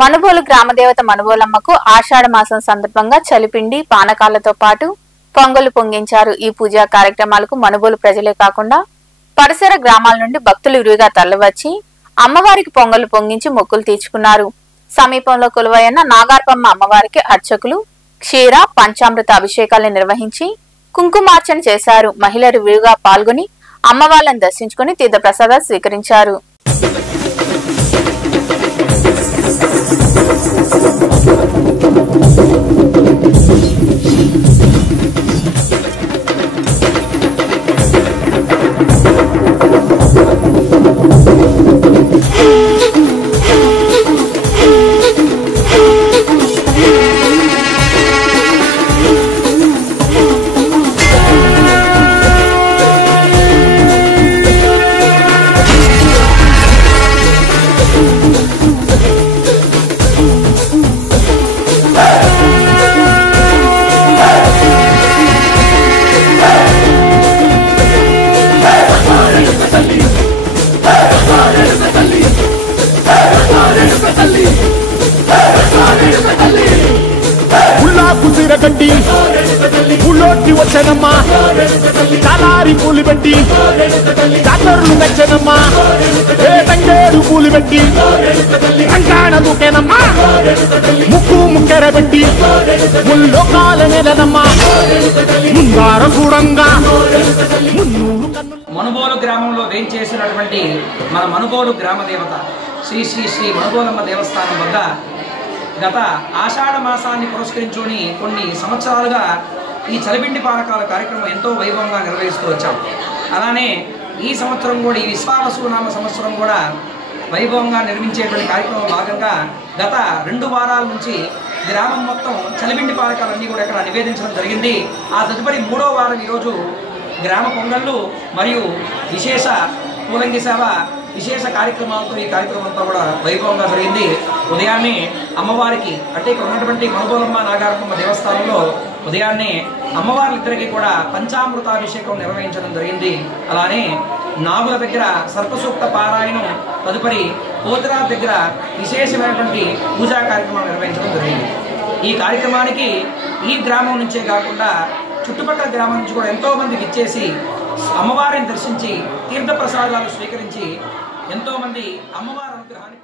మనుబోలు గ్రామదేవత మనుబోలమ్మకు ఆషాఢ మాసం సందర్భంగా చలిపిండి పానకాలతో పాటు పొంగలు పొంగించారు। ఈ పూజా కార్యక్రమాలకు మనుబోలు ప్రజలే కాకుండా పరిసర గ్రామాల నుండి భక్తులు విరివిగా తరలివచ్చి అమ్మవారికి పొంగలు పొంగించి మొక్కులు తీర్చుకున్నారు। సమీపంలో కొలువైన నాగార్పమ్మ అమ్మవారికి అర్చకులు క్షీర పంచామృత అభిషేకాలను నిర్వహించి కుంకుమార్చన చేశారు। మహిళలు విరివిగా పాల్గొని అమ్మవార్లను దర్శించుకుని తీర్థప్రసాదాలు స్వీకరించారు। గడ్డి పుల్లోటి వచ్చనమ్మా చాలారి పూలు పెట్టి చాకర్లు నచ్చనమ్మా తంగేడు పూలు పెట్టి అంకాణ దూకేనమ్మా ముక్కు ముక్కెర పెట్టి ముల్లోకాల నెలనమ్మా ముందార చూడంగా మనుబోలు గ్రామంలో వేంచేసినటువంటి మన మనుబోలు గ్రామ దేవత శ్రీ శ్రీ శ్రీ మనుబోలమ్మ దేవస్థానం వద్ద గత ఆషాఢ మాసాన్ని పురస్కరించుకొని కొన్ని సంవత్సరాలుగా ఈ చలిపిండి పానకాల కార్యక్రమం ఎంతో వైభవంగా నిర్వహిస్తూ వచ్చాం। అలానే ఈ సంవత్సరం కూడా ఈ విశ్వావసునామ సంవత్సరం కూడా వైభవంగా నిర్మించేటువంటి కార్యక్రమం భాగంగా గత 2 వారాల నుంచి గ్రామం మొత్తం చలిపిండి పానకాలన్నీ కూడా ఇక్కడ నివేదించడం జరిగింది। ఆ తదుపరి 3వ వారం ఈరోజు గ్రామ పొంగళ్ళు మరియు విశేష పూలంగి సేవ విశేష కార్యక్రమాలతో ఈ కార్యక్రమం అంతా కూడా వైభవంగా జరిగింది। ఉదయాన్నే అమ్మవారికి అంటే ఇక్కడ ఉన్నటువంటి మనుబోలమ్మ నాగార్పమ్మ దేవస్థానంలో ఉదయాన్నే అమ్మవార్లిద్దరికీ కూడా పంచామృతాభిషేకం నిర్వహించడం జరిగింది। అలానే నాగుల దగ్గర సర్పసూక్త పారాయణం తదుపరి పోతురా దగ్గర విశేషమైనటువంటి పూజా కార్యక్రమాలు నిర్వహించడం జరిగింది। ఈ కార్యక్రమానికి ఈ గ్రామం నుంచే కాకుండా చుట్టుపక్కల గ్రామం నుంచి కూడా ఎంతో మందికి ఇచ్చేసి అమ్మవారిని దర్శించి తీర్థప్రసాదాలు స్వీకరించి ఎంతో మంది అమ్మవారి అనుగ్రహాన్ని